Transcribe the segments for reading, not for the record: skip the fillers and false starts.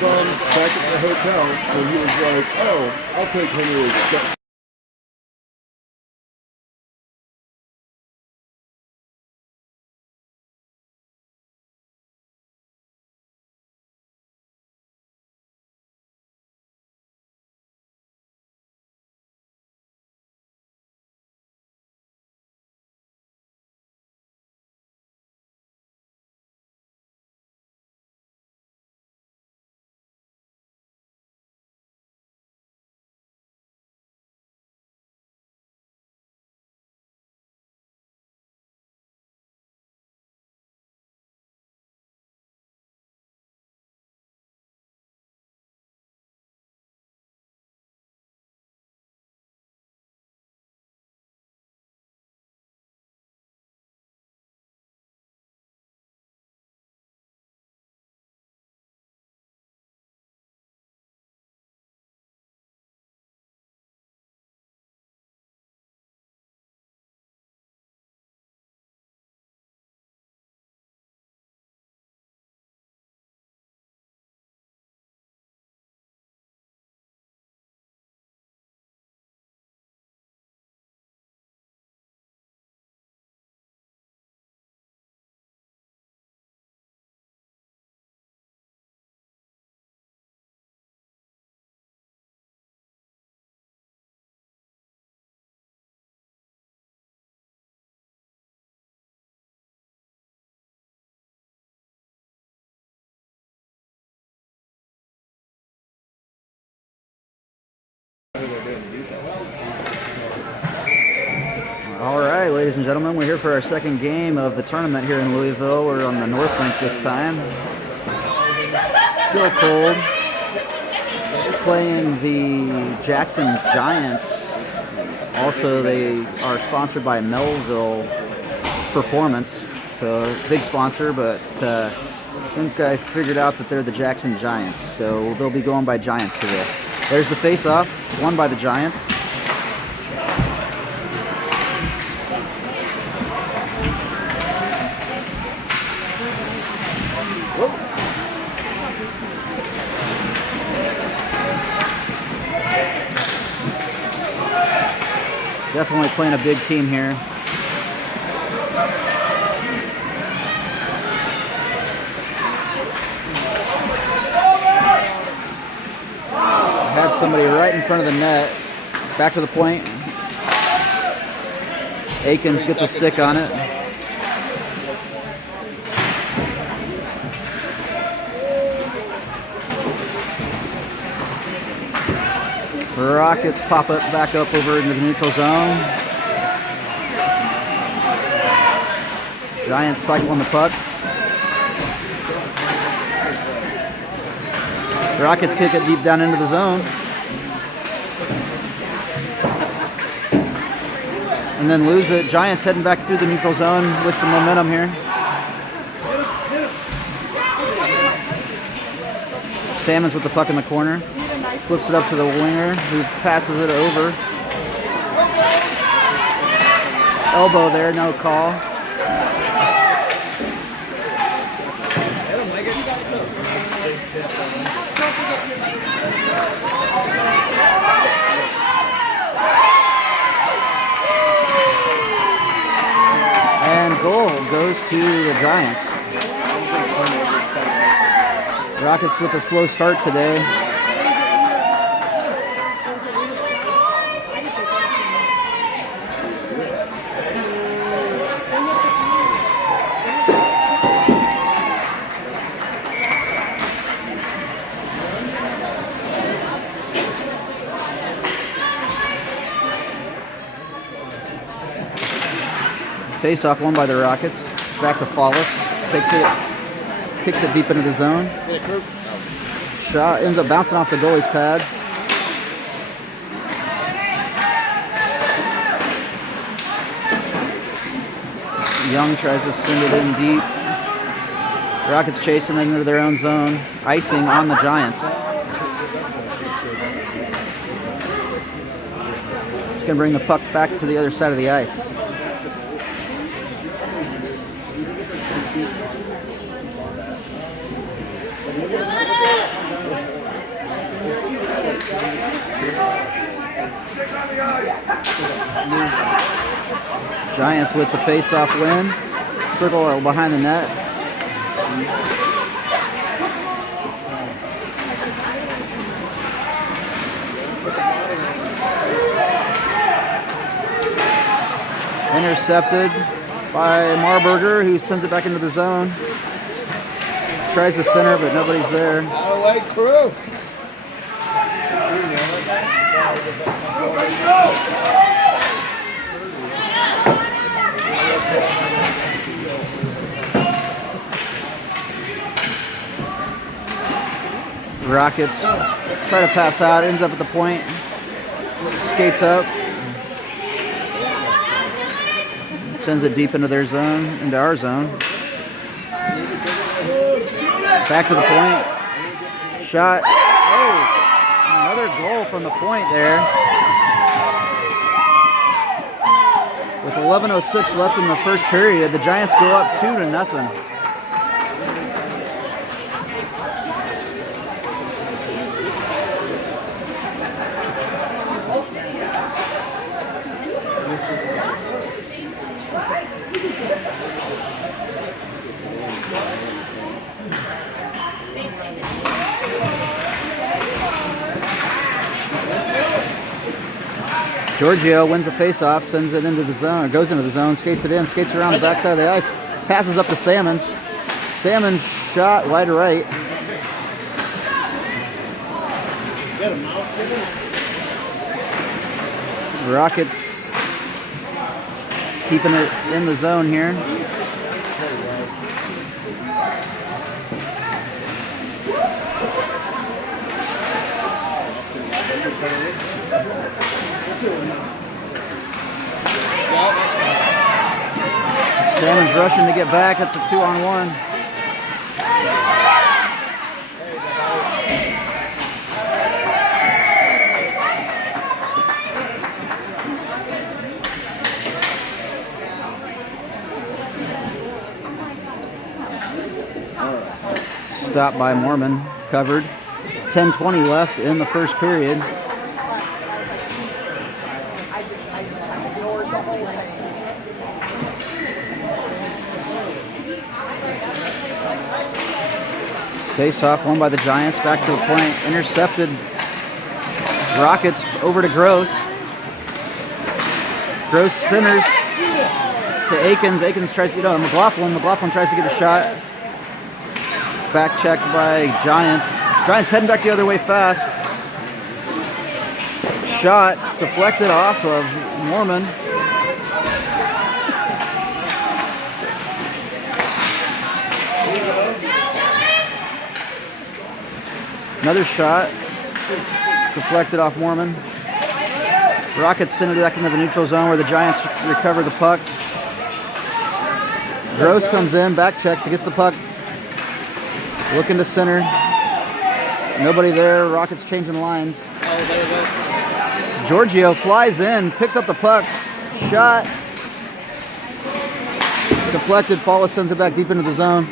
Back at the hotel when he was like, "Oh, I'll take Henry." All right, ladies and gentlemen, we're here for our second game of the tournament here in Louisville. We're on the North Rink this time. Still cold. Playing the Jackson Giants. Also, they are sponsored by Melville Performance. So, big sponsor, but I think I figured out that they're the Jackson Giants. So, they'll be going by Giants today. There's the face-off, won by the Giants. Definitely playing a big team here. Had somebody right in front of the net. Back to the point. Akins gets a stick on it. Rockets pop up back up over into the neutral zone. Giants cycle on the puck. Rockets kick it deep down into the zone. And then lose it. Giants heading back through the neutral zone with some momentum here. Salmons with the puck in the corner. Flips it up to the winger, who passes it over. Elbow there, no call. And goal goes to the Giants. Rockets with a slow start today. Face-off won by the Rockets. Back to Follis. Kicks it deep into the zone. Shot ends up bouncing off the goalie's pads. Young tries to send it in deep. Rockets chasing into their own zone. Icing on the Giants. It's going to bring the puck back to the other side of the ice. Giants with the face-off win. Circle behind the net. Intercepted by Marburger, who sends it back into the zone. Tries the center, but nobody's there. All right, crew. Rockets try to pass out, ends up at the point, skates up, sends it deep into their zone, into our zone. Back to the point, shot, oh, another goal from the point there. With 11:06 left in the first period, the Giants go up 2-0. Giorgio wins the face-off, sends it into the zone, or goes into the zone, skates it in, skates around the backside of the ice, passes up to Salmons. Salmons shot wide right. Rockets keeping it in the zone here. Salmon's rushing to get back. It's a 2-on-1. Stopped by Mormon, covered. 10:20 left in the first period. Face-off won by the Giants, back to the point, intercepted. Rockets over to Gross. Gross centers to Akins. Akins tries to, McLaughlin. McLaughlin tries to get a shot. Back checked by Giants. Giants heading back the other way fast. Shot deflected off of Mormon. Another shot deflected off Mormon. Rockets send it back into the neutral zone where the Giants recover the puck. Gross comes in, back checks, he gets the puck. Looking to center. Nobody there. Rockets changing lines. Giorgio flies in, picks up the puck. Shot. Deflected. Falla sends it back deep into the zone.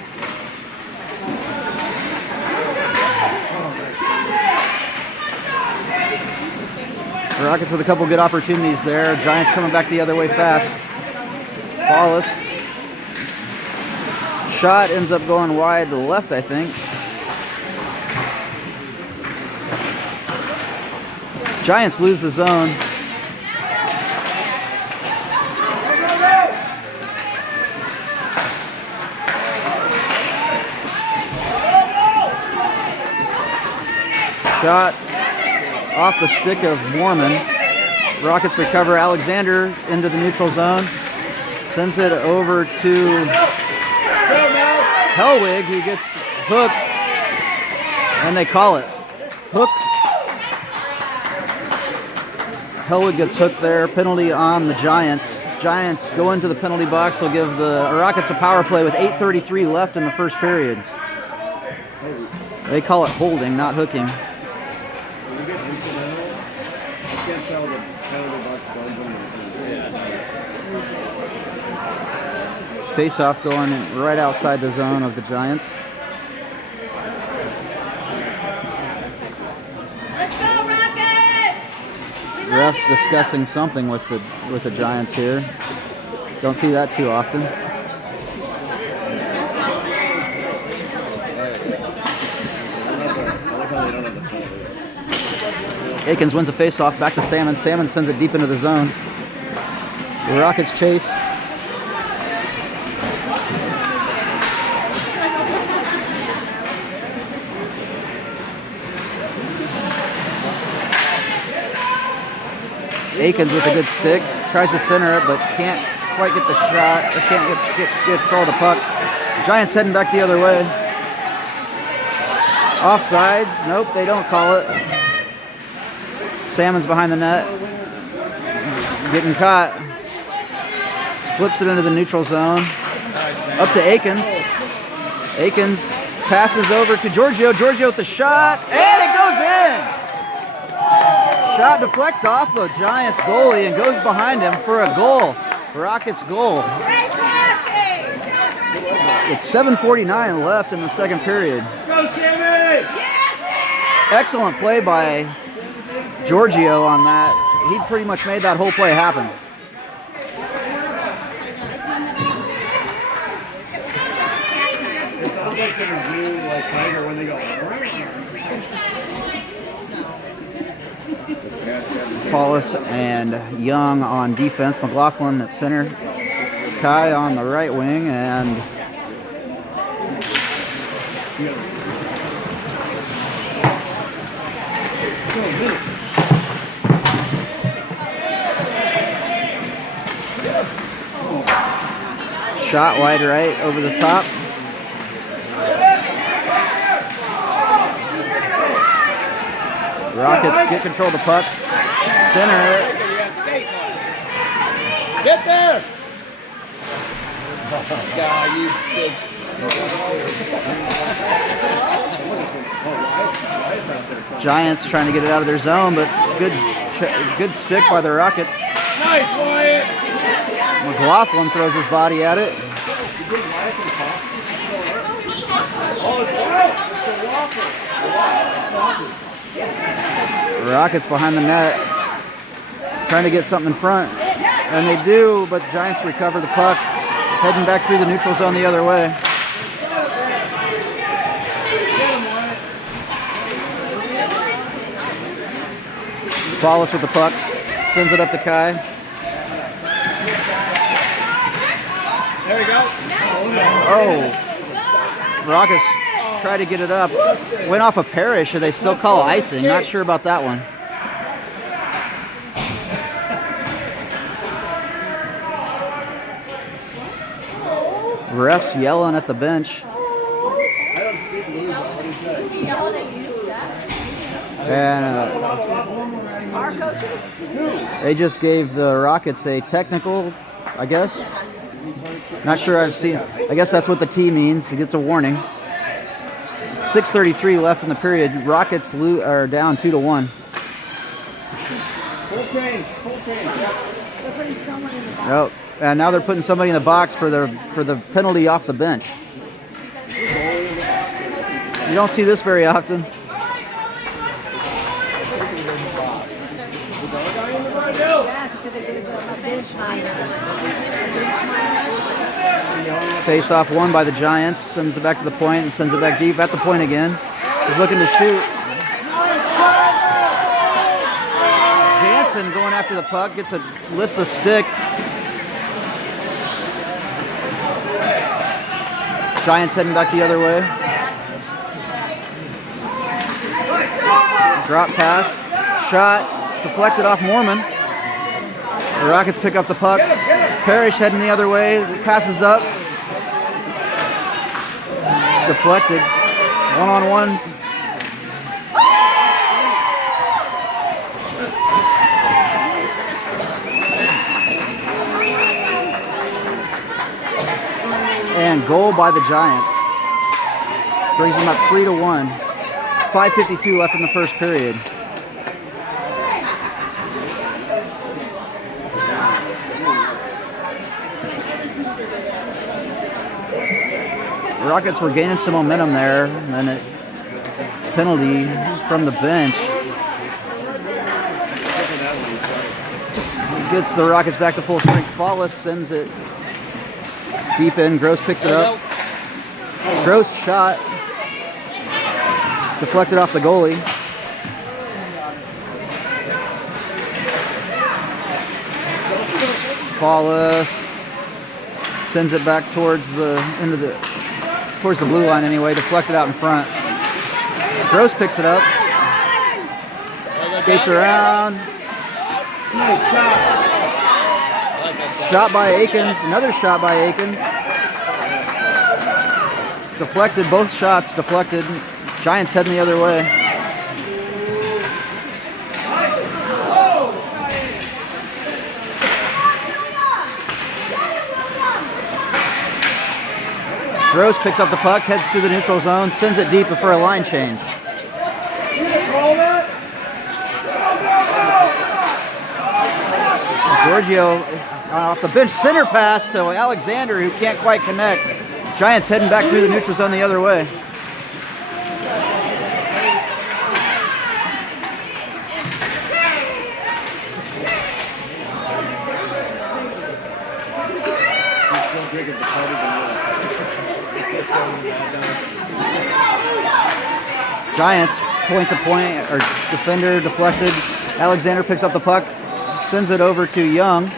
Rockets with a couple good opportunities there. Giants coming back the other way fast. Wallace. Shot ends up going wide to the left, I think. Giants lose the zone. Shot off the stick of Mormon. Rockets recover. Alexander into the neutral zone. Sends it over to Hellwig, who gets hooked. And they call it. Hook. Hellwig gets hooked there. Penalty on the Giants. Giants go into the penalty box. They'll give the Rockets a power play with 8:33 left in the first period. They call it holding, not hooking. Face-off going right outside the zone of the Giants. Let's go, Rockets! Refs discussing something with the Giants here. Don't see that too often. Akins wins a face-off, back to Salmon. Salmon sends it deep into the zone. The Rockets chase. Akins with a good stick, tries to center it, but can't quite get the shot, or can't get control of the puck. Giants heading back the other way. Offsides, nope, they don't call it. Salmon's behind the net, getting caught. Flips it into the neutral zone. Up to Akins. Akins passes over to Giorgio. Giorgio with the shot, and it goes in! Shot deflects off the Giants goalie and goes behind him for a goal. Rockets goal. It's 7:49 left in the second period. Go, Sammy! Excellent play by Giorgio on that. He pretty much made that whole play happen. It sounds like they're doing like Tiger when they go. Paulus and Young on defense. McLaughlin at center. Kai on the right wing, and shot wide right over the top. Rockets get control of the puck. Center it. Get there! God, you big. Giants trying to get it out of their zone, but good stick by the Rockets. Nice, Wyatt! McLaughlin throws his body at it. Rockets behind the net, trying to get something in front, and they do, but Giants recover the puck, heading back through the neutral zone the other way. Paulus with the puck, sends it up to Kai. There we go. Oh, Rockets try to get it up. Went off a Parrish, and they still call icing. Not sure about that one. Refs yelling at the bench. And they just gave the Rockets a technical, I guess. Not sure I've seen. I guess that's what the T means. It gets a warning. 6:33 left in the period. Rockets are down 2-1. Full change. Yep. And now they're putting somebody in the box for the penalty off the bench. You don't see this very often. Face off won by the Giants. Sends it back to the point and sends it back deep at the point again. He's looking to shoot. Jansen going after the puck, lifts the stick. Giants heading back the other way. Drop pass, shot, deflected off Mormon. The Rockets pick up the puck. Parrish heading the other way, passes up. Deflected. 1-on-1. And goal by the Giants. Brings them up 3-1. 5:52 left in the first period. The Rockets were gaining some momentum there, and then a penalty from the bench. Gets the Rockets back to full strength. Flawless sends it deep in. Gross picks it up. Gross shot. Deflected off the goalie. Flawless sends it back towards the towards the blue line anyway. Deflected out in front. Gross picks it up. Skates around. Nice shot. Shot by Akins. Another shot by Akins. Deflected. Both shots deflected. Giants heading the other way. Gross picks up the puck, heads through the neutral zone, sends it deep for a line change. Giorgio off the bench, center pass to Alexander, who can't quite connect. Giants heading back through the neutral zone the other way. Giants point to point, or defender deflected. Alexander picks up the puck, sends it over to Young.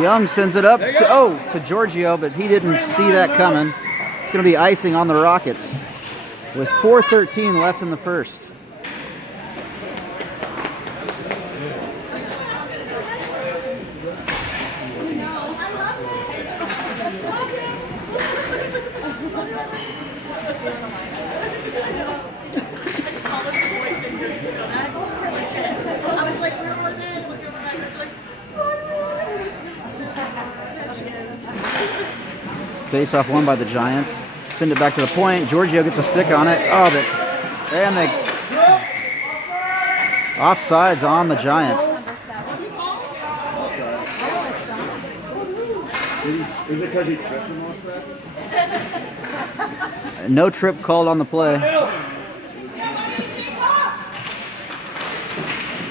Young sends it up to Giorgio, but he didn't see that coming. It's going to be icing on the Rockets with 4:13 left in the first. Face off won by the Giants. Send it back to the point. Giorgio gets a stick on it. Oh, and they offsides on the Giants. Is it because he tripped him off that? No trip called on the play.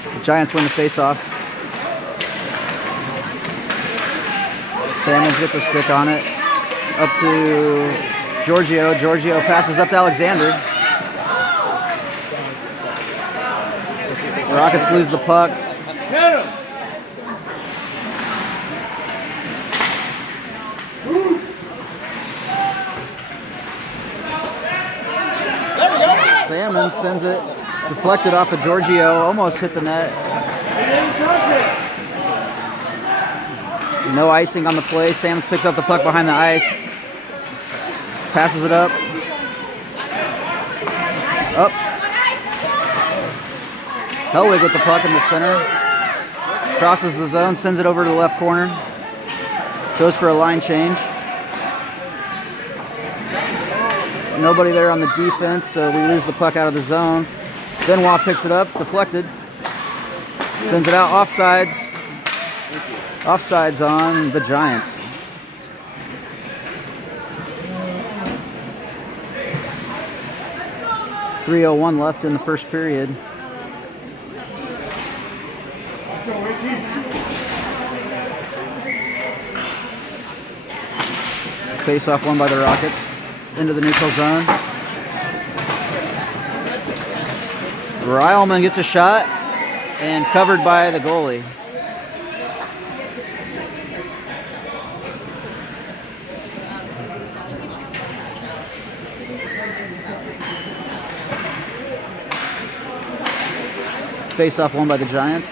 The Giants win the face-off. Salmons gets a stick on it. Up to Giorgio. Giorgio passes up to Alexander. Rockets lose the puck. Salmon sends it deflected off of Giorgio. Almost hit the net. No icing on the play. Salmons picks up the puck behind the ice. Passes it up. Up. Hellwig with the puck in the center. Crosses the zone, sends it over to the left corner. Goes for a line change. Nobody there on the defense, so we lose the puck out of the zone. Benoit picks it up, deflected. Sends it out, offsides. Offsides on the Giants. .301 left in the first period. Face-off won by the Rockets. Into the neutral zone. Ryleman gets a shot and covered by the goalie. Face-off won by the Giants.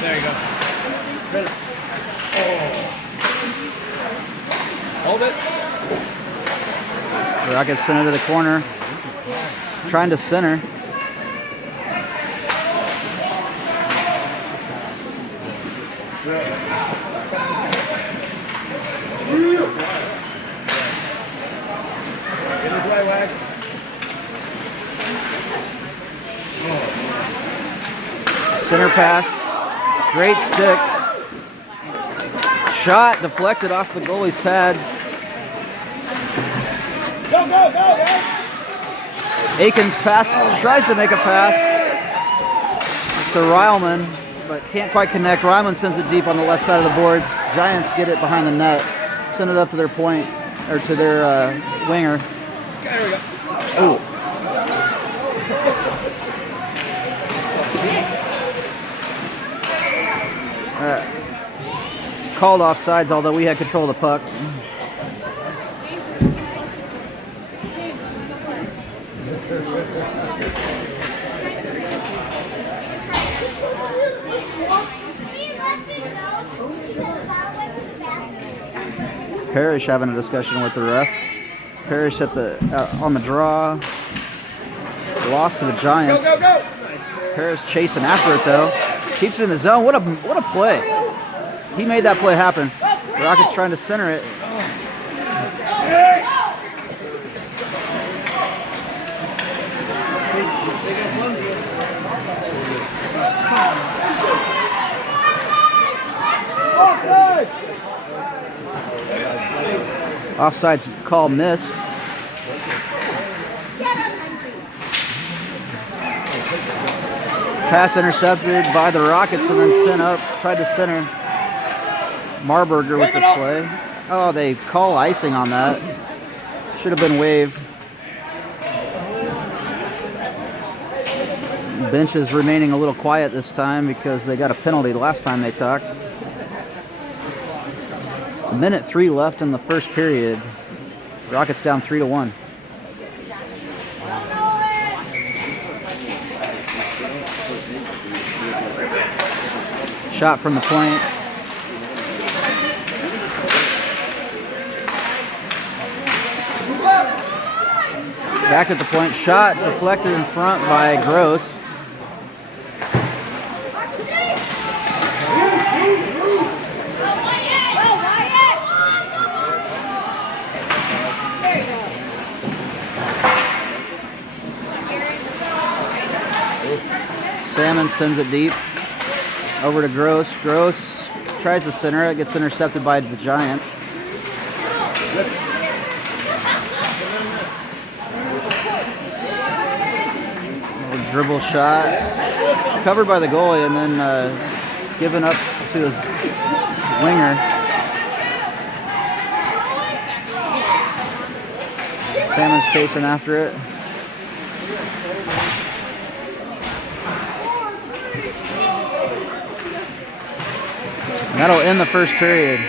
There you go. Hold it. The Rockets send it to the corner. Trying to center. Center pass. Great stick. Shot deflected off the goalie's pads. Go, go, go, guys! Akins tries to make a pass. to Ryleman, but can't quite connect. Ryleman sends it deep on the left side of the boards. Giants get it behind the net, send it up to their point, or to their winger. Ooh. Called offsides, although we had control of the puck. Parrish having a discussion with the ref. Parrish at the on the draw. Lost to the Giants. Go, go, go. Parrish chasing after it though. Keeps it in the zone. What a play. He made that play happen. The Rockets trying to center it. Offside's call missed. Pass intercepted by the Rockets and then sent up. Tried to center. Marburger with the play. Oh, they call icing on that. Should have been waived. Bench is remaining a little quiet this time because they got a penalty the last time they talked. A minute 3 left in the first period. Rockets down 3-1. Shot from the point. Back at the point. Shot deflected in front by Gross. Salmon sends it deep over to Gross. Gross tries to center it, gets intercepted by the Giants. Little dribble shot, covered by the goalie, and then given up to his winger. Salmon's chasing after it. That'll end the first period.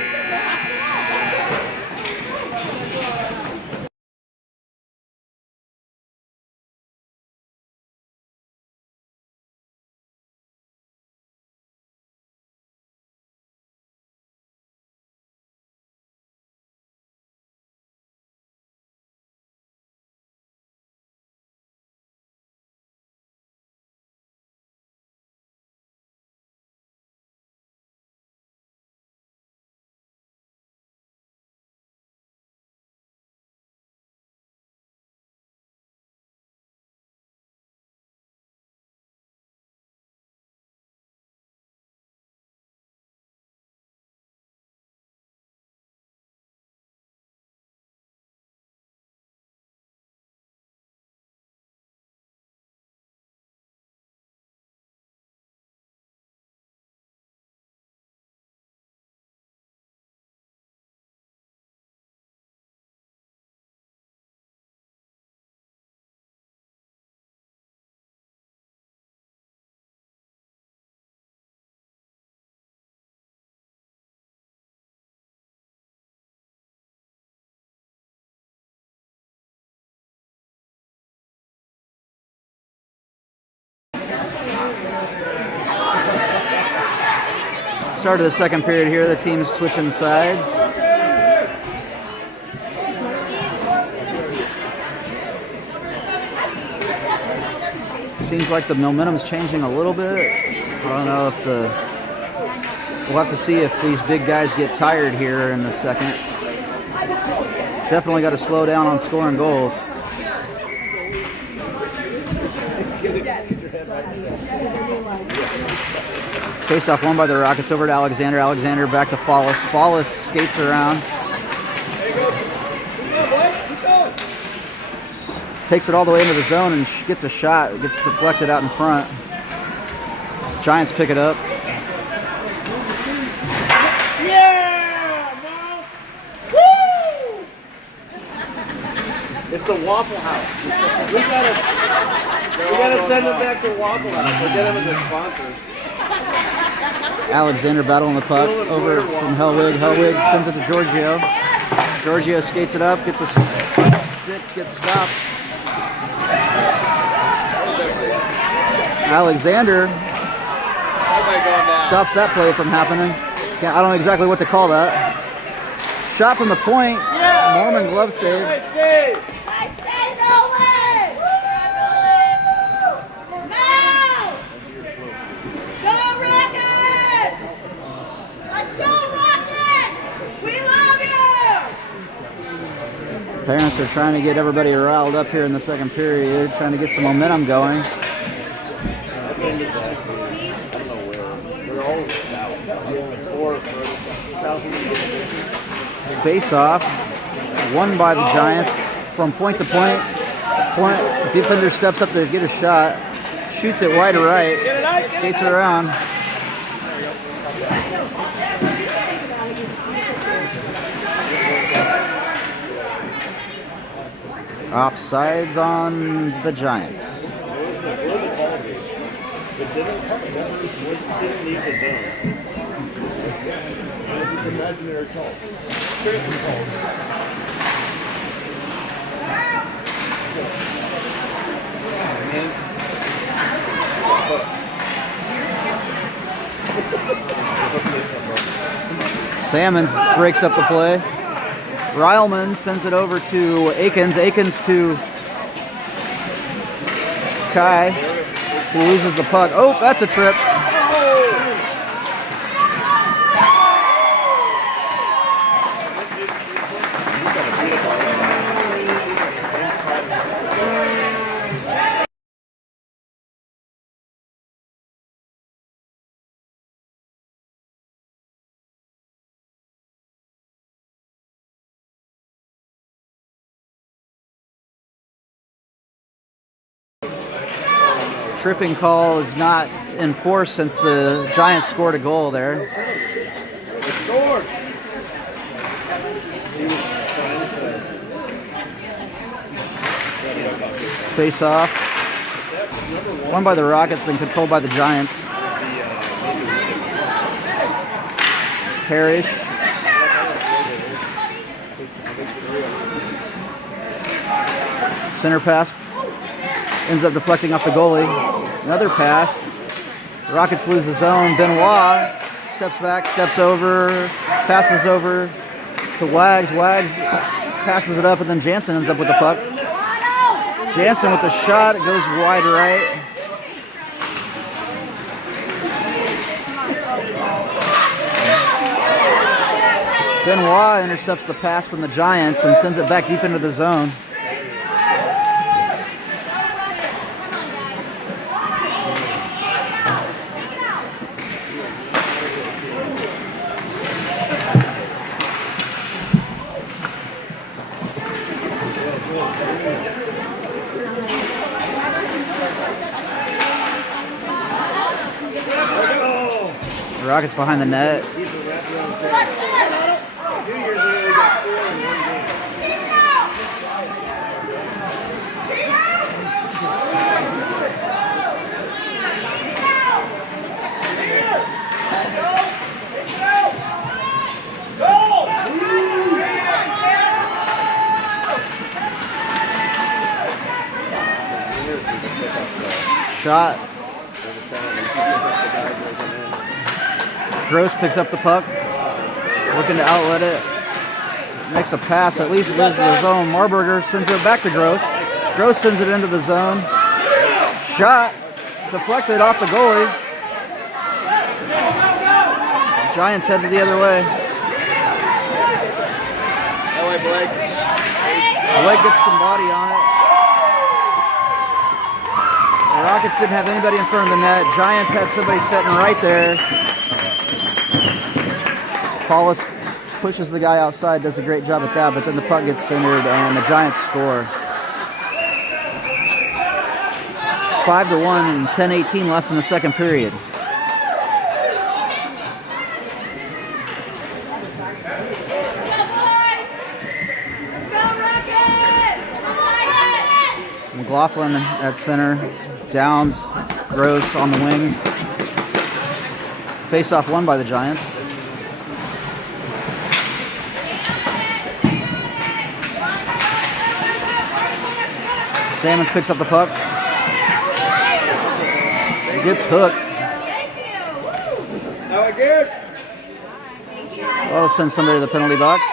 Start of the second period here, the team's switching sides. Seems like the momentum's changing a little bit. I don't know if we'll have to see if these big guys get tired here in the second. Definitely got to slow down on scoring goals. Face-off won by the Rockets over to Alexander. Alexander back to Fallis. Fallis skates around. Takes it all the way into the zone and gets a shot. It gets deflected out in front. Giants pick it up. Yeah, no. Woo! It's the Waffle House. We gotta send them back to Waffle House. We'll get them as a sponsor. Alexander battling the puck over from Hellwig. Hellwig sends it to Giorgio. Giorgio skates it up, gets a stick, gets stopped. Alexander stops that play from happening. I don't know exactly what to call that. Shot from the point. Norman glove save. Parents are trying to get everybody riled up here in the second period, trying to get some momentum going. Face off, won by the Giants from point to point. Defender steps up to get a shot, shoots it wide to right, skates it around. Offsides on the Giants. Imaginary calls. Salmons breaks up the play. Ryleman sends it over to Akins. Akins to Kai, who loses the puck. Oh, that's a trip. Tripping call is not enforced since the Giants scored a goal there. Face off. Won by the Rockets, then controlled by the Giants. Parrish. Center pass. Ends up deflecting off the goalie. Another pass. Rockets lose the zone. Benoit steps back, steps over, passes over to Wags. Wags passes it up, and then Jansen ends up with the puck. Jansen with the shot. It goes wide right. Benoit intercepts the pass from the Giants and sends it back deep into the zone. The Rockets behind the net. Shot. Gross picks up the puck, looking to outlet it. Makes a pass, at least loses the zone. Marburger sends it back to Gross. Gross sends it into the zone. Shot, deflected off the goalie. Giants headed the other way. Blake gets some body on it. The Rockets didn't have anybody in front of the net. Giants had somebody sitting right there. Paulus pushes the guy outside, does a great job at that, but then the puck gets centered and the Giants score. 5-1 and 10:18 left in the second period. Laughlin at center. Downs, Gross on the wings. Face-off won by the Giants. Salmons picks up the puck. He gets hooked. That'll send somebody to the penalty box.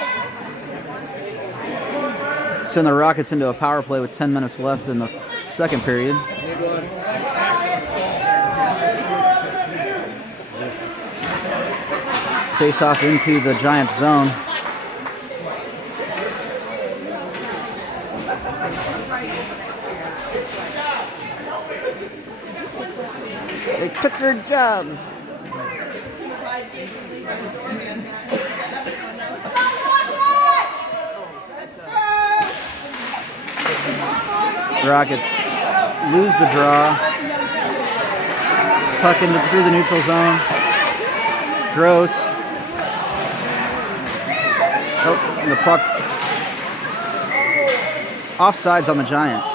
Send the Rockets into a power play with 10 minutes left in the second period. Face off into the Giants zone. They took their jobs. Rockets lose the draw. Puck through the neutral zone. Gross. Oh, and the puck offsides on the Giants.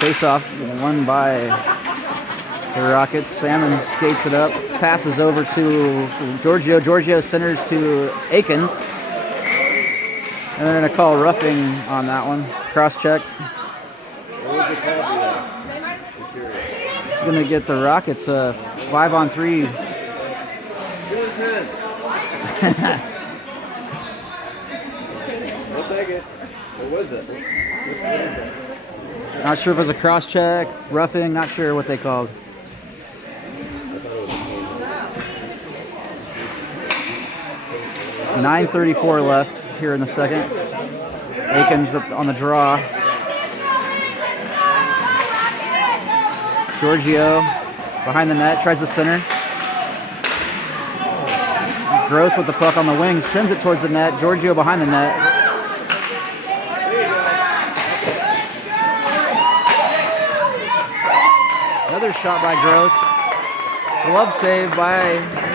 Face-off won by the Rockets. Salmon skates it up, passes over to Giorgio. Giorgio centers to Akins. And they're going to call roughing on that one. Cross-check. What would you call that? It's going to get the Rockets a 5-on-3. 2 and 10. I'll take it. What was it? What is it? Not sure if it was a cross-check, roughing, not sure what they called. 9:34 left here in the second. Akins on the draw. Giorgio behind the net, tries to center. Gross with the puck on the wing, sends it towards the net. Giorgio behind the net. Another shot by Gross. Glove save by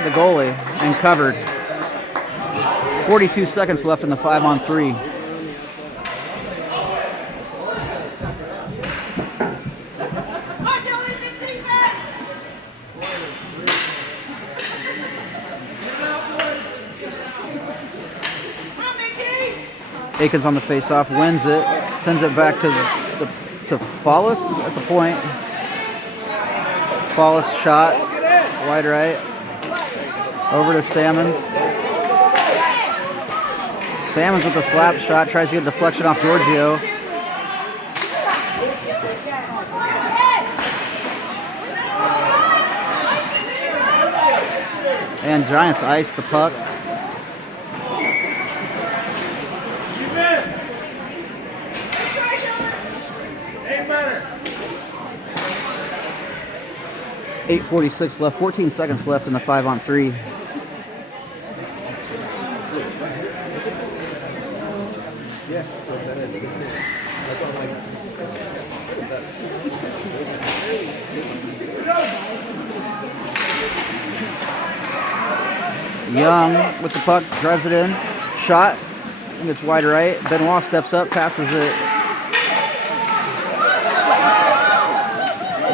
the goalie and covered. 42 seconds left in the 5-on-3. Akins on the face-off, wins it, sends it back to Follis at the point. Follis shot, wide right, over to Salmons. Salmons with the slap shot, tries to get a deflection off Giorgio. And Giants ice the puck. .846 left, 14 seconds left in the 5-on-3. Young with the puck, drives it in, shot, and it's wide right. Benoit steps up, passes it.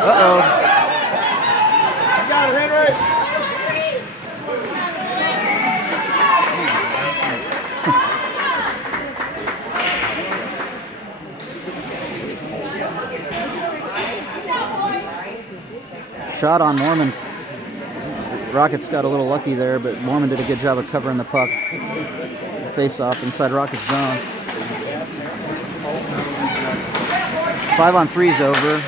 Uh-oh. Shot on Mormon. Rockets got a little lucky there, but Mormon did a good job of covering the puck. Face off inside Rockets zone. 5-on-3 is over.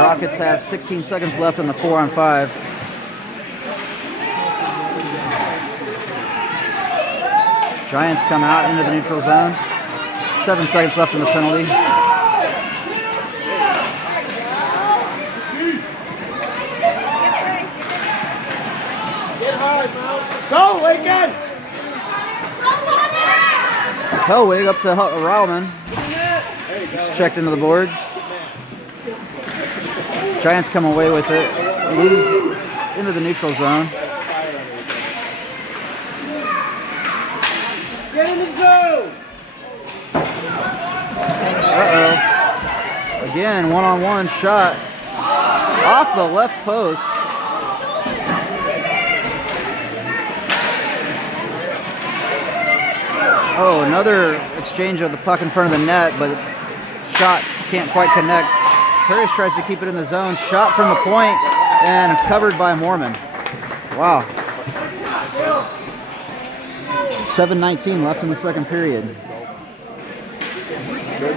Rockets have 16 seconds left in the 4-on-5. Giants come out into the neutral zone. 7 seconds left in the penalty. Go, Lincoln! Hellwig up to Rowman. It's checked into the boards. Giants come away with it. Lose into the neutral zone. Get in the zone! Uh-oh. Again, one-on-one shot off the left post. Oh, another exchange of the puck in front of the net, but shot can't quite connect. Parrish tries to keep it in the zone. Shot from the point and covered by Mormon. Wow. 7:19 left in the second period. Go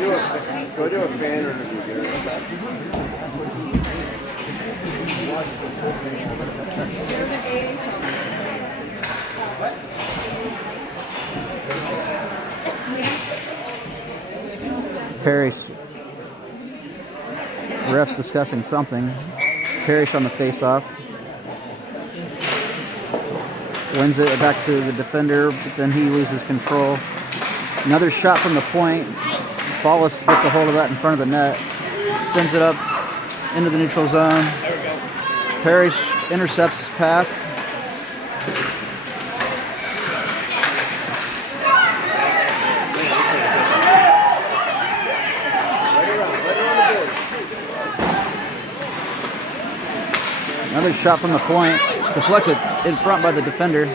do a fan interview, Gary. Parrish. Refs discussing something. Parrish on the face-off. Wins it back to the defender, but then he loses control. Another shot from the point. Fallis gets a hold of that in front of the net. Sends it up into the neutral zone. Parrish intercepts pass. Another shot from the point, deflected in front by the defender.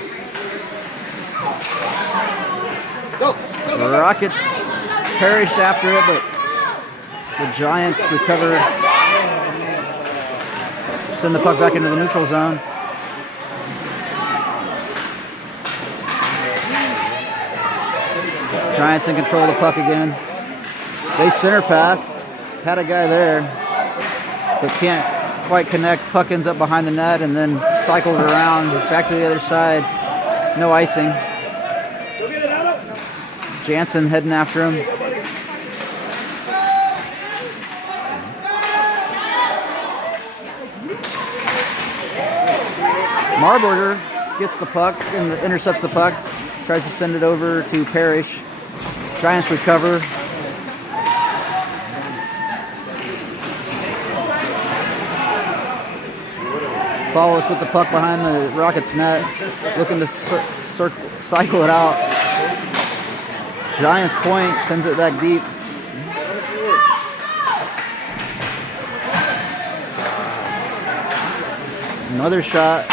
The Rockets perished after it, but the Giants recover, send the puck back into the neutral zone. Giants in control of the puck again. They center pass, had a guy there, but can't quite connect. Puck ends up behind the net and then cycled around back to the other side. No icing. Jansen heading after him. Marburger gets the puck and intercepts the puck. Tries to send it over to Parrish. Giants recover. Follows with the puck behind the Rockets net, looking to cycle it out. Giants point, sends it back deep. Another shot.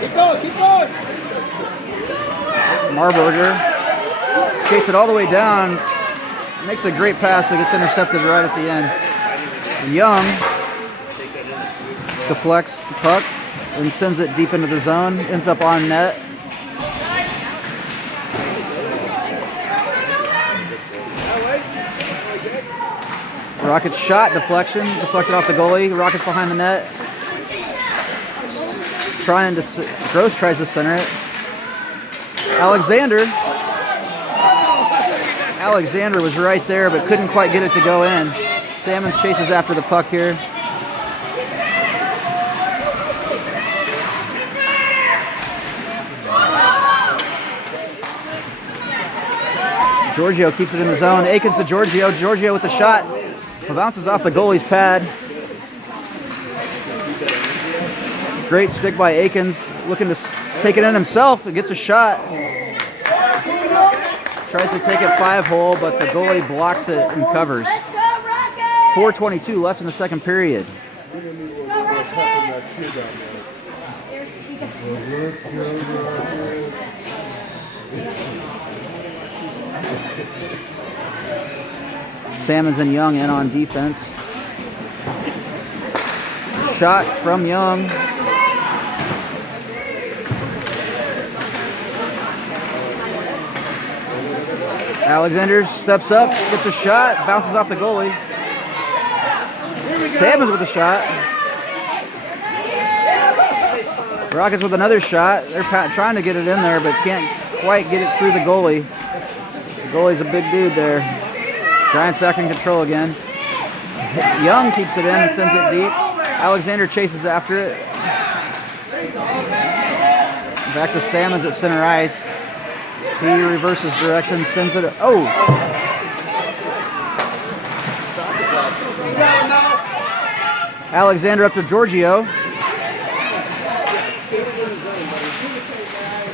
Keep going, keep going! Marburger skates it all the way down, makes a great pass, but gets intercepted right at the end. Young deflects the puck and sends it deep into the zone, ends up on net. Rockets shot, deflected off the goalie. Rockets behind the net. Gross tries to center it. Alexander was right there, but couldn't quite get it to go in. Salmons chases after the puck here. Giorgio keeps it in the zone. Akins to Giorgio. Giorgio with the shot. Bounces off the goalie's pad. Great stick by Akins. Looking to take it in himself. It gets a shot. Tries to take it 5-hole, but the goalie blocks it and covers. 4:22 left in the second period. Salmons and Young in on defense. Shot from Young. Alexander steps up, gets a shot, bounces off the goalie. Salmons with a shot. Rockets with another shot. They're trying to get it in there, but can't quite get it through the goalie. The goalie's a big dude there. Giants back in control again. Young keeps it in and sends it deep. Alexander chases after it. Back to Salmons at center ice. He reverses direction, sends it. Oh! Alexander up to Giorgio.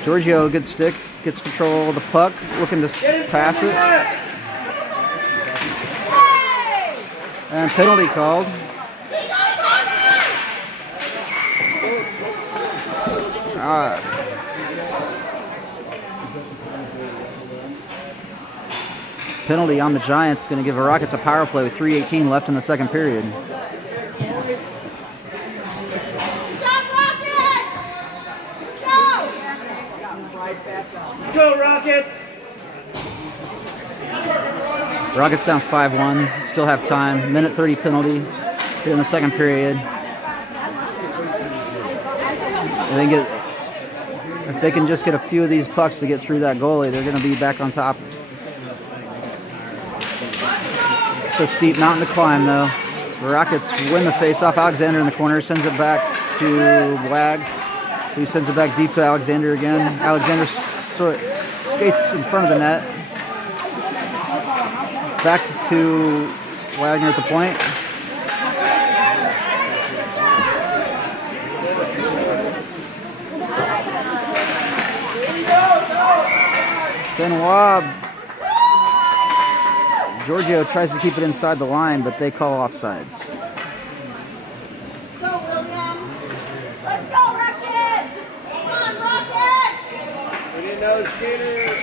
Giorgio, good stick, gets control of the puck, looking to pass it. And penalty called. Penalty on the Giants, going to give the Rockets a power play with 3:18 left in the second period. Go Rockets! Rockets down 5-1, still have time. Minute 30 penalty here in the second period. If they can just get a few of these pucks to get through that goalie, they're going to be back on top. It's a steep mountain to climb, though. The Rockets win the faceoff. Alexander in the corner sends it back to Wags, who sends it back deep to Alexander again. Alexander skates in front of the net. Back to Wagner at the point. Benoit. Giorgio tries to keep it inside the line, but they call offsides. Let's go, William. Let's go, Rockets! Come on, Rockets! We need another skater.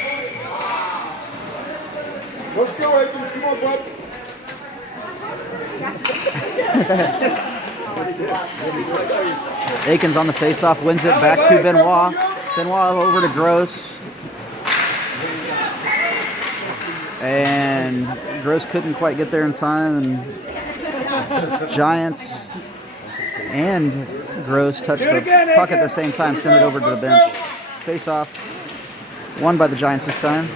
Let's go, Aikens. Come on, bud. Aikens on the faceoff, wins it back to Benoit. Benoit over to Gross. And Gross couldn't quite get there in time, and Giants and Gross touched the puck at the same time, send it over to the bench. Face-off, won by the Giants this time.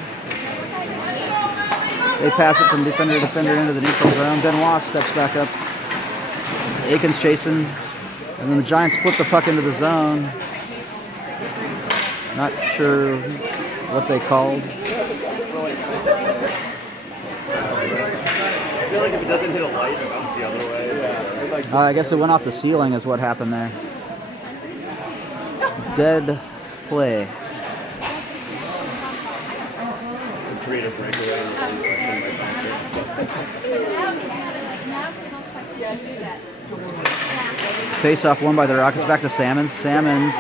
They pass it from defender to defender into the neutral zone. Benoit steps back up. Aikens chasing, and then the Giants flip the puck into the zone. Not sure what they called. I feel like if it doesn't hit a light, it comes the other way. Yeah. I guess it went off the ceiling is what happened there. Dead play. Creative breakaway. Face-off won by the Rockets, back to Salmons. Salmons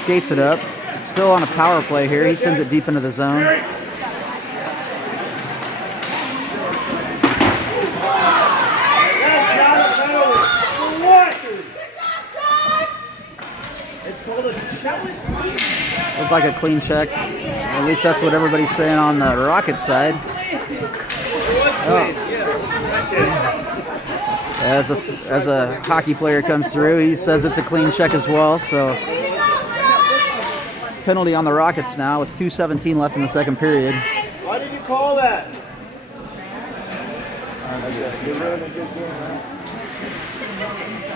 skates it up. Still on a power play here. He sends it deep into the zone. Looked like a clean check. At least that's what everybody's saying on the Rockets side. Oh. As a hockey player comes through, he says it's a clean check as well. So penalty on the Rockets now with 2:17 left in the second period. Why did you call that?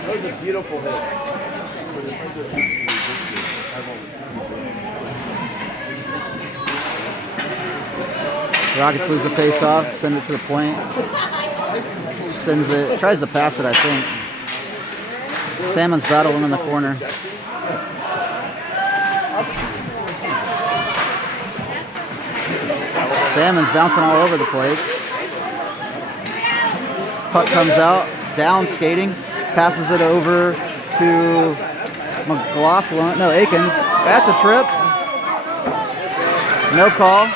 That was a beautiful hit. Rockets lose the face-off, send it to the point. Sends it, tries to pass it, I think. Salmon's battling in the corner. Salmon's bouncing all over the place. Puck comes out, down skating, passes it over to McLaughlin. No, Aikens. That's a trip. No call.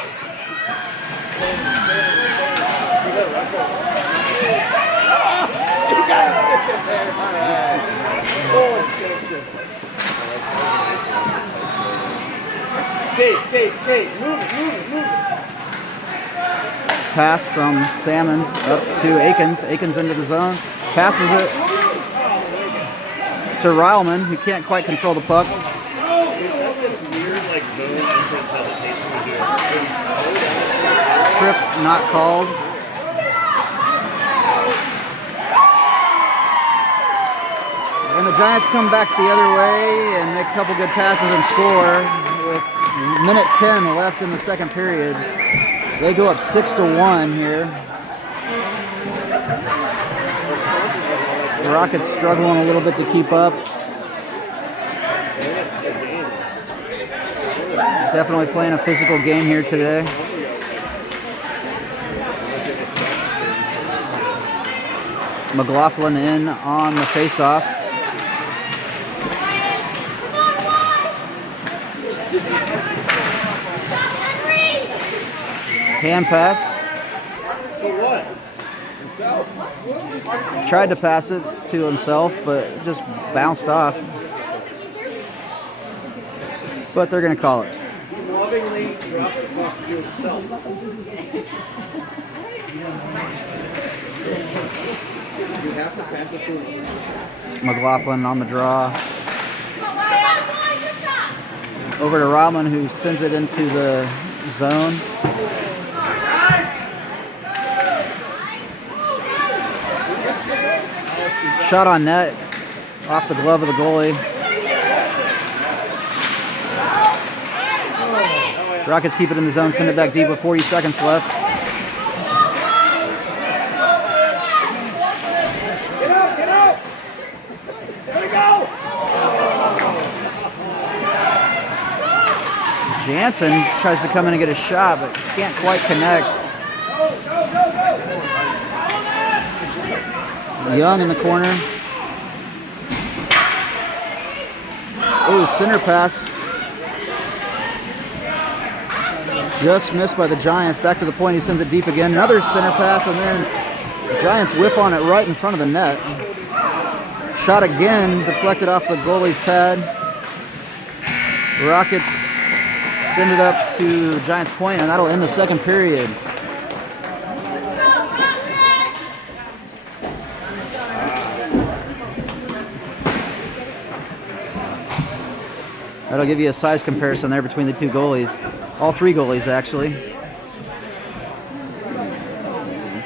Skate. Move it. Pass from Salmons up to Aikens. Aikens into the zone. Passes it to Ryleman, who can't quite control the puck. Trip not called. And the the Giants come back the other way and make a couple good passes and score. With minute 10 left in the second period, they go up 6-1 here. The Rockets struggling a little bit to keep up. Definitely playing a physical game here today. McLaughlin in on the faceoff. Hand pass. To what? Tried to pass it to himself, but it just bounced off. But they're going to call it. He lovingly dropped the pass to himself. You have to pass it to him. McLaughlin on the draw. Over to Rodman, who sends it into the zone. Shot on net, off the glove of the goalie. Rockets keep it in the zone, send it back deep with 40 seconds left. Get out, get out! There we go! Jansen tries to come in and get a shot, but can't quite connect. Young in the corner. Oh, center pass. Just missed by the Giants. Back to the point, he sends it deep again. Another center pass, and then the Giants whip on it right in front of the net. Shot again, deflected off the goalie's pad. The Rockets send it up to the Giants' point, and that'll end the second period. That'll give you a size comparison there between the two goalies. All three goalies, actually.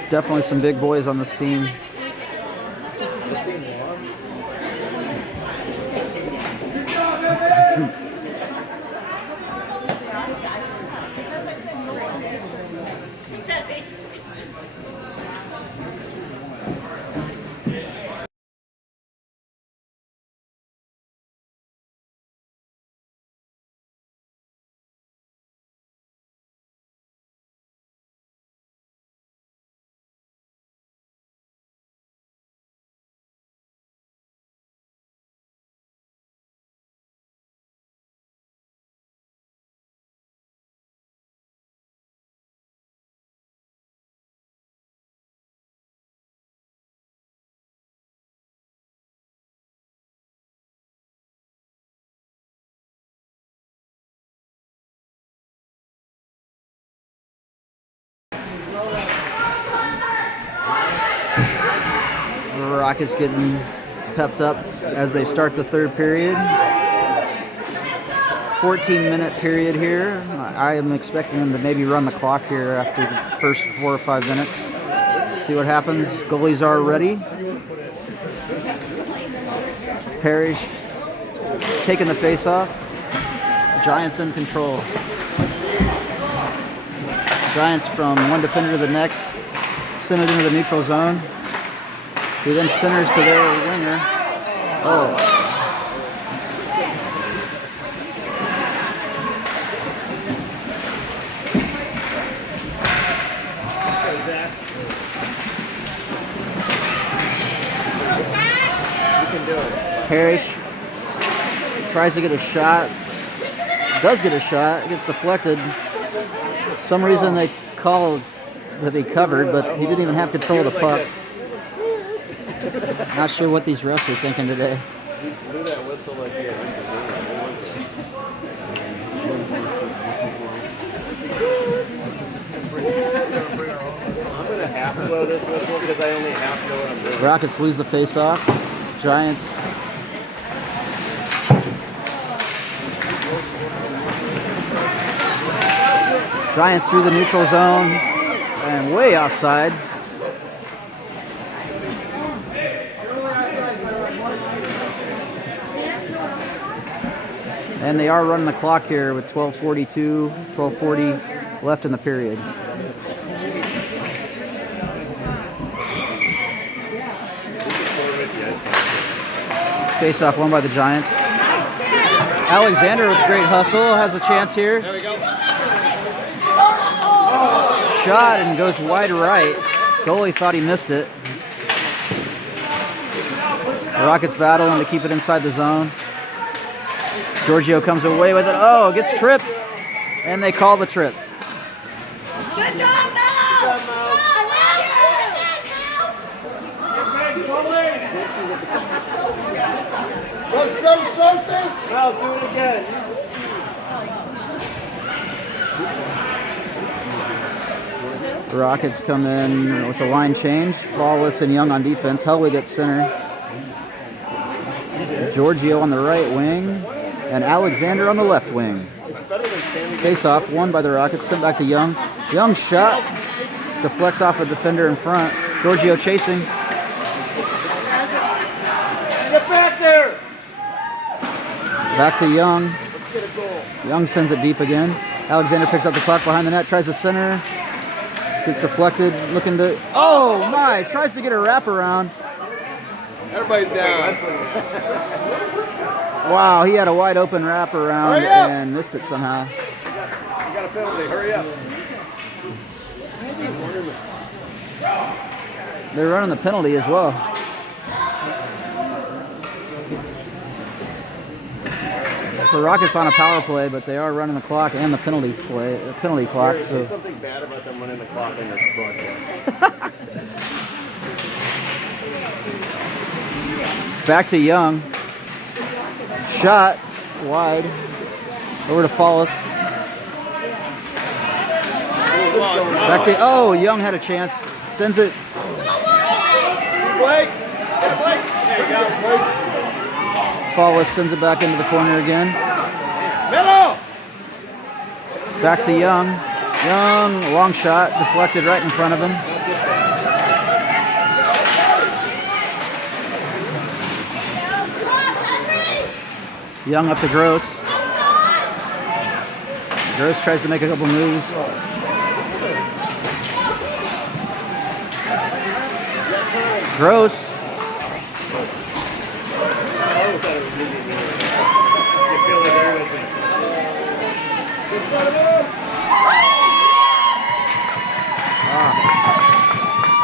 Definitely some big boys on this team. Rockets getting pepped up as they start the third period. 14-minute period here. I am expecting them to maybe run the clock here after the first 4 or 5 minutes. See what happens. Goalies are ready. Parrish taking the face off. Giants in control. Giants from one defender to the next. Send it into the neutral zone. He then centers to their winger. Oh. You can do it. Parrish tries to get a shot. Does get a shot. It gets deflected. For some reason they called that he covered, but he didn't even have control of the puck. Not sure what these refs are thinking today. Do that whistle like you. I'm gonna have to blow this whistle because I only half know what I'm doing. Rockets lose the face-off. Giants through the neutral zone and way offsides. And they are running the clock here with 12:42, 12:40 left in the period. Face-off won by the Giants. Alexander with great hustle has a chance here. There we go. Shot and goes wide right. Goalie thought he missed it. The Rockets battling to keep it inside the zone. Giorgio comes away with it. Oh, gets tripped. And they call the trip. Good job, Mel! Let's go, Sausage! Mel, do it again. Use the speed. The Rockets come in with the line change. Flawless and Young on defense. Helwig at center. Giorgio on the right wing. And Alexander on the left wing. Face-off won by the Rockets. Sent back to Young. Young shot. Deflects off a defender in front. Giorgio chasing. Get back there. Back to Young. Let's get a goal. Young sends it deep again. Alexander picks up the puck behind the net. Tries to center. Gets deflected. Looking to... Oh, my. Tries to get a wraparound. Everybody's down. Wow, he had a wide open wraparound and missed it somehow. You got a penalty. Hurry up. They're running the penalty as well. The Rockets on a power play, but they are running the clock and the penalty clock. Say So something bad about them running the clock in their broadcast. back to Young. Shot wide. Over to Fallis. Back to Young had a chance. Sends it. Blake. Get Blake. There you go. Fallis sends it back into the corner again. Middle. Back to Young. Young, long shot, deflected right in front of him. Young up to Gross. Gross tries to make a couple moves. Gross.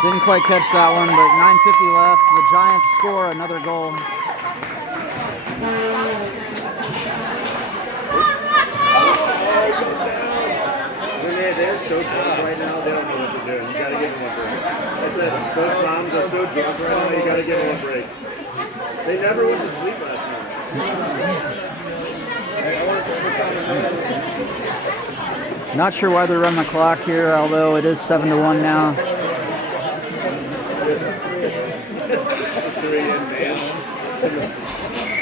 Didn't quite catch that one, but 9:50 left. The Giants score another goal. They're so drunk right now, they don't know what they're doing. You gotta give them a break. That's it. Those moms are so drunk right now, you gotta give them a break. They never went to sleep last night. Not sure why they're running the clock here, although it is 7-1 now.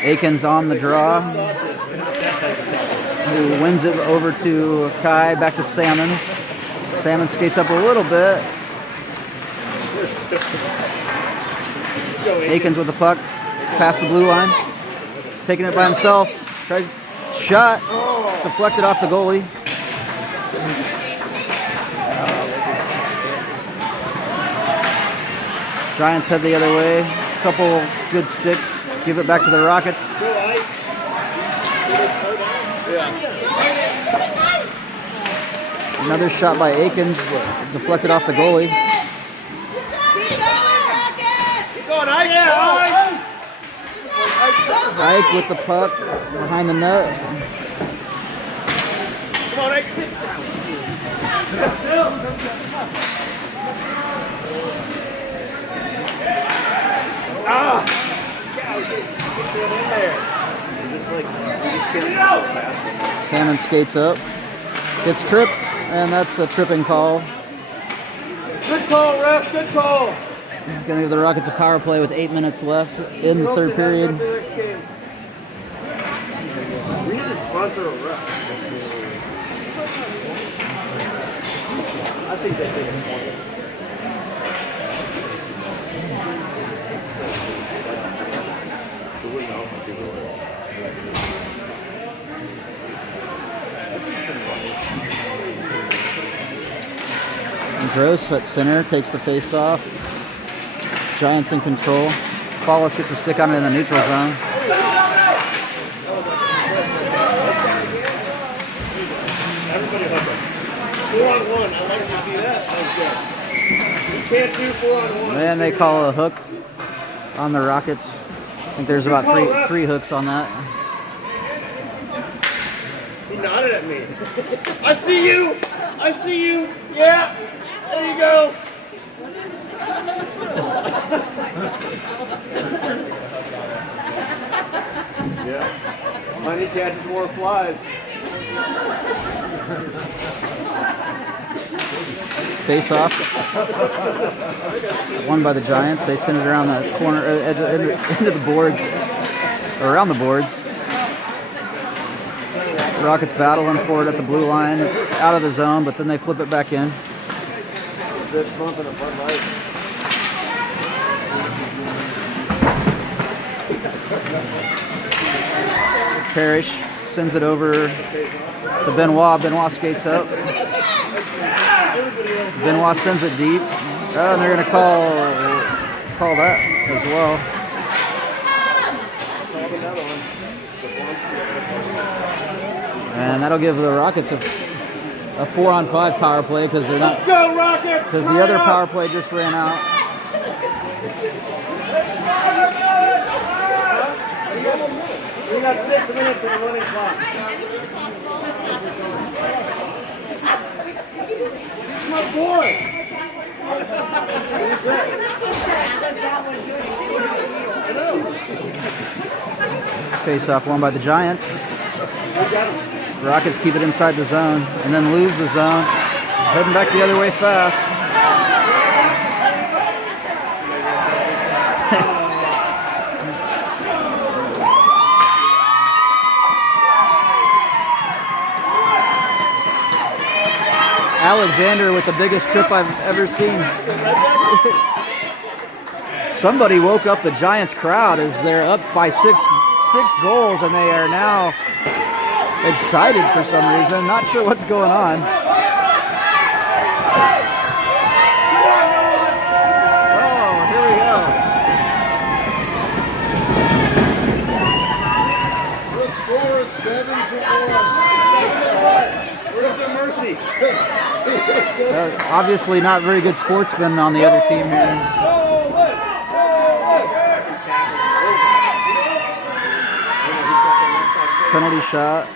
Aikens on the draw. Who wins it over to Kai, back to Salmons. Salmon skates up a little bit. Aikens with the puck, past the blue line. Taking it by himself. Tries shot, deflected off the goalie. Giants head the other way. Couple good sticks. Give it back to the Rockets. Another shot by Aikens, deflected off the goalie. Keep going, Ike! Ike with the puck behind the net. Come on, Ike! Salmon skates up, gets tripped, and that's a tripping call. Good call, ref, good call. Gonna give the Rockets a power play with 8 minutes left in the third period. We need to sponsor a ref. I think that's it. Gross at center takes the face off. Giants in control. Follis gets a stick on it in the neutral zone. Everybody hook up. 4-on-1. I like to see that. That's good. You can't do 4-on-1. And they call a hook on the Rockets. I think there's about three hooks on that. He nodded at me. I see you. I see you. Yeah. There you go. Yeah. Honey catches more flies. Face off. Won by the Giants. They send it around the corner, into the boards, or around the boards. Rockets battling for it at the blue line. It's out of the zone, but then they flip it back in. This bump in a Bud Light. Parrish sends it over to Benoit. Benoit skates up. Benoit sends it deep. Oh, and they're going to call that as well. And that'll give the Rockets a 4-on-5 power play because they're not. Let's go, Rockets! Because the other power play just ran out. We got 6 minutes of the running clock. It's my boy. Who's that? I know. Face off won by the Giants. Rockets keep it inside the zone and then lose the zone. Heading back the other way fast. Alexander with the biggest trip I've ever seen. Somebody woke up the Giants crowd as they're up by six goals and they are now excited for some reason. Not sure what's going on. Oh, here we go. The score is 7-1. Where's the mercy? Obviously not very good sportsmen on the other team here. Penalty shot.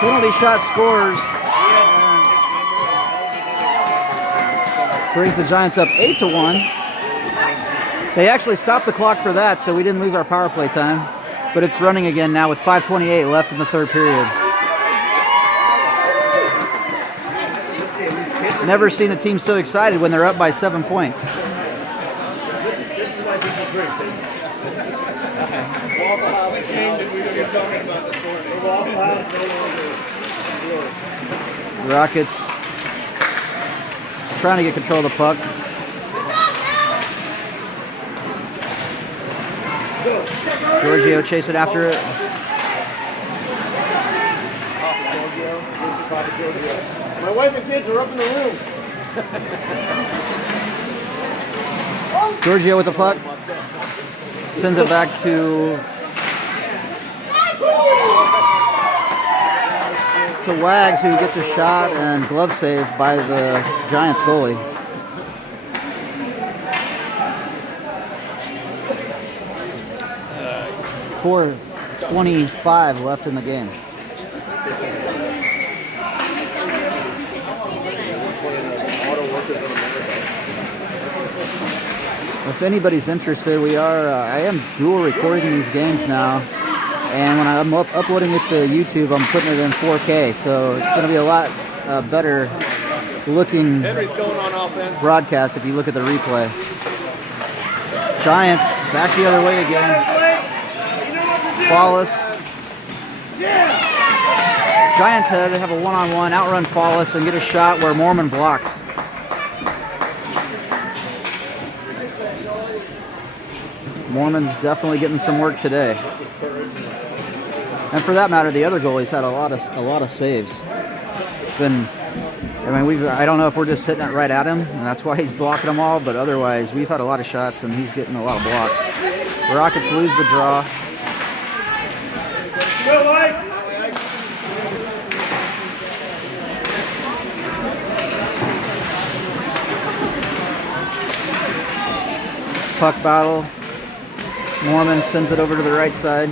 Penalty shot scores. Brings the Giants up 8-1. They actually stopped the clock for that, so we didn't lose our power play time. But it's running again now with 5:28 left in the third period. Never seen a team so excited when they're up by 7 points. This is why people drink. Waffle House changed and we were just talking about this morning. The Waffle House no longer yours. Rockets trying to get control of the puck. Giorgio chasing after it. My wife and kids are up in the room. Giorgio with the puck. Sends it back to Wags, who gets a shot and glove save by the Giants goalie. .25 left in the game. If anybody's interested, I am dual recording these games now, and when I'm uploading it to YouTube, I'm putting it in 4K, so it's going to be a lot better looking broadcast if you look at the replay. Giants back the other way again. Follis. Giants have a one-on-one, outrun Follis and get a shot where Mormon blocks. Mormon's definitely getting some work today. And for that matter, the other goalies had a lot of saves. It's been, I mean, I don't know if we're just hitting it right at him, and that's why he's blocking them all. But otherwise, we've had a lot of shots, and he's getting a lot of blocks. The Rockets lose the draw. Puck battle. Mormon sends it over to the right side.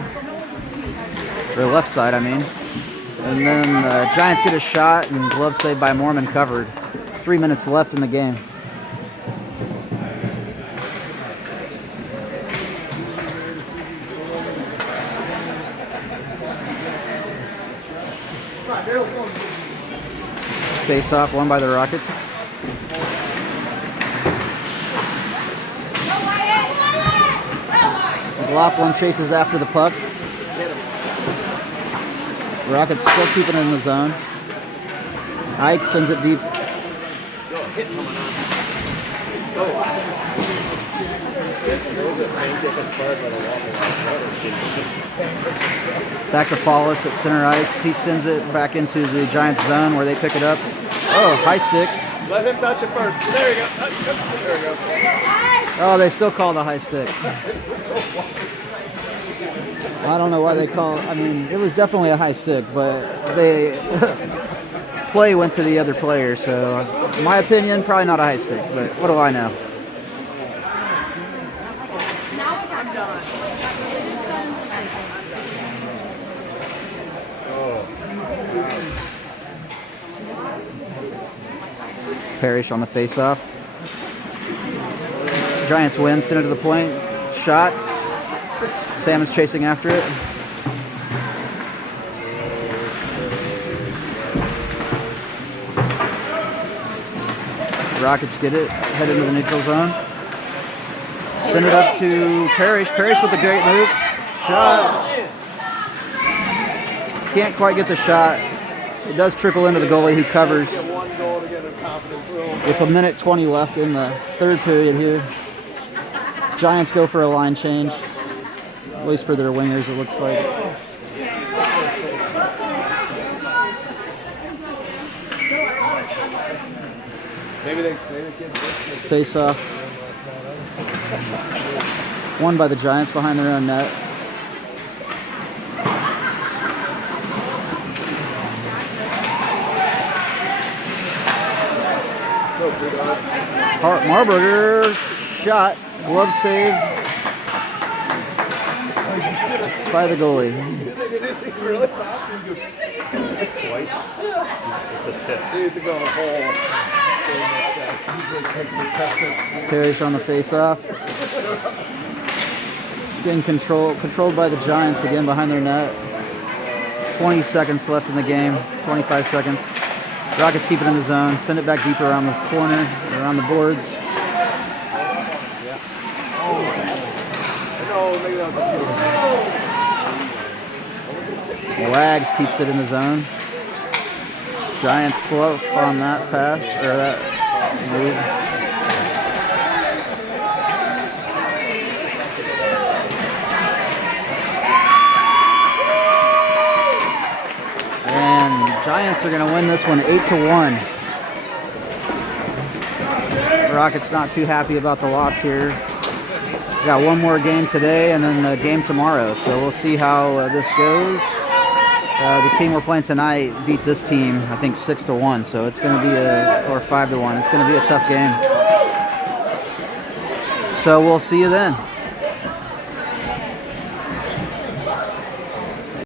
Or left side, I mean. And then the Giants get a shot, and glove save by Mormon covered. 3 minutes left in the game. Face off, won by the Rockets. McLaughlin chases after the puck. Rockets still keeping it in the zone. Ike sends it deep. Back to Follis at center ice. He sends it back into the Giants zone where they pick it up. Oh, high stick. Let him touch it first. There you go. There we go. Oh, they still call the high stick. I don't know why they call it. I mean, it was definitely a high stick, but they play went to the other player. So, in my opinion, probably not a high stick. But what do I know? Parrish on the face-off. Giants win, send it to the point. Shot. Salmon's chasing after it. Rockets get it, head into the neutral zone. Send it up to Parrish. Parrish with a great move. Shot. Can't quite get the shot. It does trickle into the goalie who covers. With 1:20 left in the third period here. Giants go for a line change. At least for their wingers, it looks like. Face off. Won by the Giants behind their own net. Marburger shot, glove save by the goalie. Parrish on the face-off. Getting controlled by the Giants again behind their net. 20 seconds left in the game. 25 seconds. Rockets keep it in the zone. Send it back deeper around the corner, around the boards. Wags keeps it in the zone. Giants fluff on that pass, or that move. And Giants are going to win this one 8-1. Rockets not too happy about the loss here. Got one more game today and then a game tomorrow, so we'll see how this goes. The team we're playing tonight beat this team, I think 6-1, so it's going to be or 5-1. It's going to be a tough game. So we'll see you then.